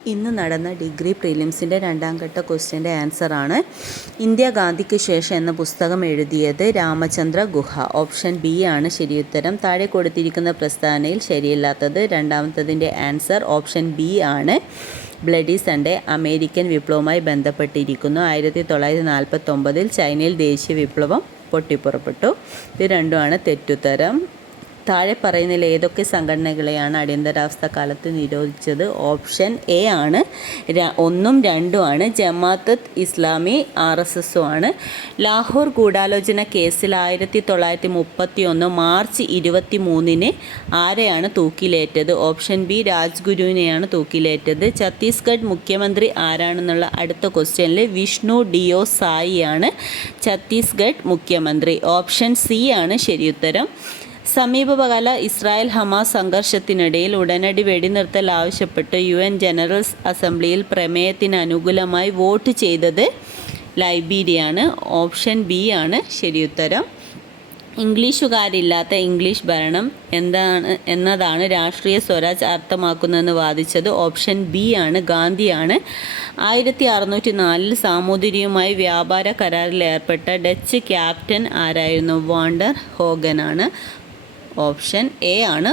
ഇന്ന് നടന്ന ഡിഗ്രി പ്രിലിംസിൻ്റെ രണ്ടാം ഘട്ട ക്വസ്റ്റ്യൻ്റെ ആൻസറാണ്. ഇന്ത്യ ഗാന്ധിക്ക് ശേഷം എന്ന പുസ്തകം എഴുതിയത് രാമചന്ദ്ര ഗുഹ. ഓപ്ഷൻ ബി ആണ് ശരിയുത്തരം. താഴെ കൊടുത്തിരിക്കുന്ന പ്രസ്താവനയിൽ ശരിയല്ലാത്തത്. രണ്ടാമത്തതിൻ്റെ ആൻസർ ഓപ്ഷൻ ബി ആണ്. ബ്ലഡി സൺഡേ അമേരിക്കൻ വിപ്ലവവുമായി ബന്ധപ്പെട്ടിരിക്കുന്നു. 1949 ചൈനയിൽ ദേശീയ വിപ്ലവം പൊട്ടിപ്പുറപ്പെട്ടു. ഇത് രണ്ടുമാണ് തെറ്റുത്തരം. താഴെ പറയുന്നതിൽ ഏതൊക്കെ സംഘടനകളെയാണ് അടിയന്തരാവസ്ഥ കാലത്ത് നിരോധിച്ചത്? ഓപ്ഷൻ എ ആണ്. 1ഉം 2ഉം ആണ്. ജമാഅത്ത് ഇസ്ലാമി, RSS ആണ്. ലാഹോർ ഗൂഢാലോചന കേസിൽ 1931 മാർച്ച് 23 ആരെയാണ് തൂക്കിലേറ്റത്? ഓപ്ഷൻ ബി രാജ്ഗുരുവിനെയാണ് തൂക്കിലേറ്റത്. ഛത്തീസ്ഗഡ് മുഖ്യമന്ത്രി ആരാണെന്നുള്ള അടുത്ത ക്വസ്റ്റ്യനിൽ വിഷ്ണു ഡിയോ സായി ആണ് ഛത്തീസ്ഗഡ് മുഖ്യമന്ത്രി. ഓപ്ഷൻ സി ആണ് ശരിയുത്തരം. സമീപകാല ഇസ്രായേൽ ഹമാസ് സംഘർഷത്തിനിടയിൽ ഉടനടി വെടിനിർത്തൽ ആവശ്യപ്പെട്ട് UN ജനറൽ അസംബ്ലിയിൽ പ്രമേയത്തിന് അനുകൂലമായി വോട്ട് ചെയ്തത് ലൈബീരിയയാണ്. ഓപ്ഷൻ ബി ആണ് ശരിയുത്തരം. ഇംഗ്ലീഷുകാരില്ലാത്ത ഇംഗ്ലീഷ് ഭരണം എന്നതാണ് രാഷ്ട്രീയ സ്വരാജ് അർത്ഥമാക്കുന്നതെന്ന് വാദിച്ചത് ഓപ്ഷൻ ബി ആണ്. ഗാന്ധിയാണ്. 1604 സാമൂതിരിയുമായി വ്യാപാര കരാറിൽ ഏർപ്പെട്ട ഡച്ച് ക്യാപ്റ്റൻ ആരായിരുന്നു? വാണ്ടർ ഹോഗനാണ്. ഓപ്ഷൻ എ ആണ്